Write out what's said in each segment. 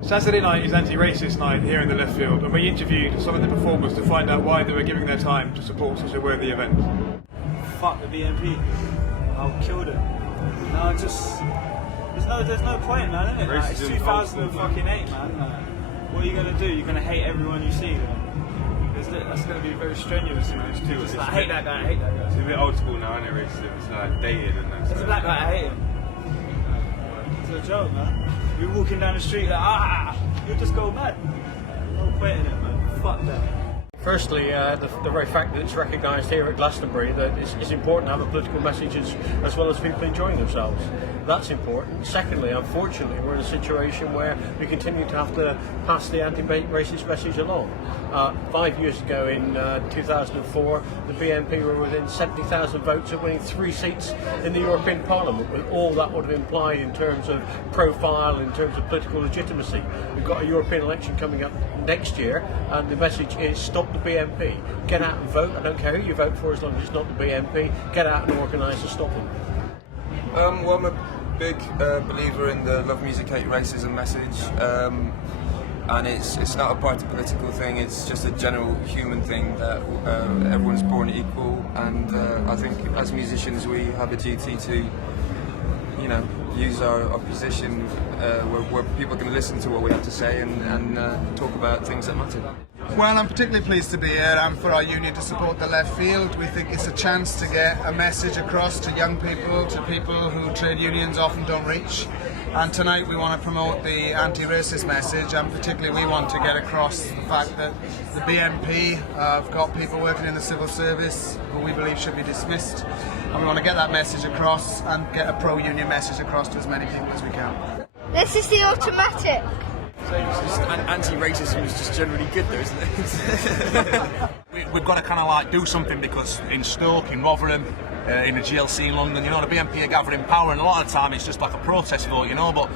Saturday night is anti-racist night here in the left field, and we interviewed some of the performers to find out why they were giving their time to support such a worthy event. Fuck the BNP. I'll kill them. No, just there's no point, man, innit? Like, it's 2008, man. Like, what are you gonna do? You're gonna hate everyone you see. That's gonna be very strenuous, man. It's like, I hate that guy. I hate that guy. It's a bit old school now, isn't it? Racism. It's like dated and that. It's a black guy. I hate him. It's a joke, man. You're walking down the street like, you'll just go mad. No point in it, man. Fuck that. Firstly, the very fact that it's recognised here at Glastonbury that it's important to have a political message as well as people enjoying themselves. That's important. Secondly, unfortunately, we're in a situation where we continue to have to pass the anti-racist message along. 5 years ago, in 2004, the BNP were within 70,000 votes of winning 3 seats in the European Parliament, with all that would have implied in terms of profile, in terms of political legitimacy. We've got a European election coming up next year, and the message is stop the BNP. Get out and vote. I don't care who you vote for as long as it's not the BNP. Get out and organise to stop them. Well, I'm a big believer in the love music, hate racism message, and it's not a party political thing. It's just a general human thing that everyone's born equal, and I think as musicians we have a duty to, you know, use our position where people can listen to what we have to say and talk about things that matter. Well, I'm particularly pleased to be here for our union to support the left field. We think it's a chance to get a message across to young people, to people who trade unions often don't reach. And tonight we want to promote the anti-racist message, and particularly we want to get across the fact that the BNP have got people working in the civil service who we believe should be dismissed. And we want to get that message across and get a pro-union message across to as many people as we can. This is the automatic. Anti-racism is just generally good though, isn't it? We've got to kind of like do something, because in Stoke, in Rotherham, in the GLC in London, you know, the BNP are gathering power, and a lot of the time it's just like a protest vote, you know, but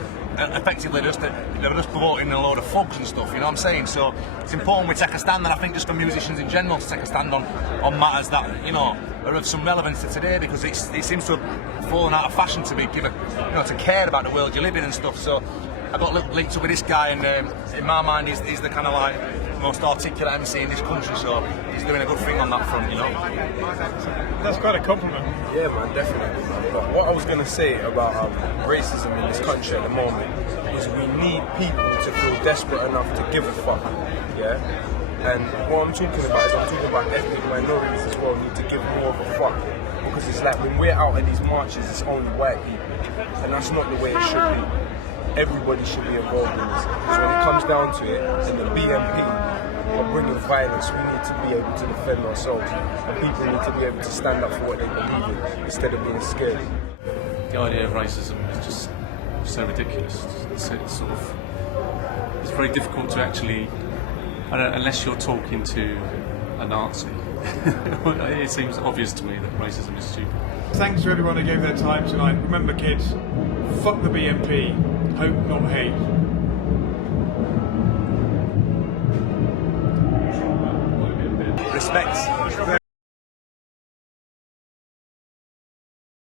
effectively they're just promoting a load of thugs and stuff, you know what I'm saying? So it's important we take a stand, and I think just for musicians in general to take a stand on matters that, you know, are of some relevance to today, because it seems to have fallen out of fashion to be given, you know, to care about the world you live in and stuff. So I got linked up with this guy, and in my mind he's the kind of like most articulate MC in this country, so he's doing a good thing on that front, you know. That's quite a compliment. Yeah, man, definitely. But what I was going to say about racism in this country at the moment is we need people to feel desperate enough to give a fuck, yeah? And what I'm talking about is I'm talking about ethnic minorities as well need to give more of a fuck, because it's like when we're out in these marches it's only white people, and that's not the way it should be. Everybody should be involved in this. So when it comes down to it, and the BNP are bringing violence, we need to be able to defend ourselves, and people need to be able to stand up for what they believe in instead of being scared. The idea of racism is just so ridiculous. It's sort of, it's very difficult to actually, unless you're talking to a Nazi. It seems obvious to me that racism is stupid. Thanks to everyone who gave their time tonight. Remember, kids, fuck the BNP. Hope, not hate.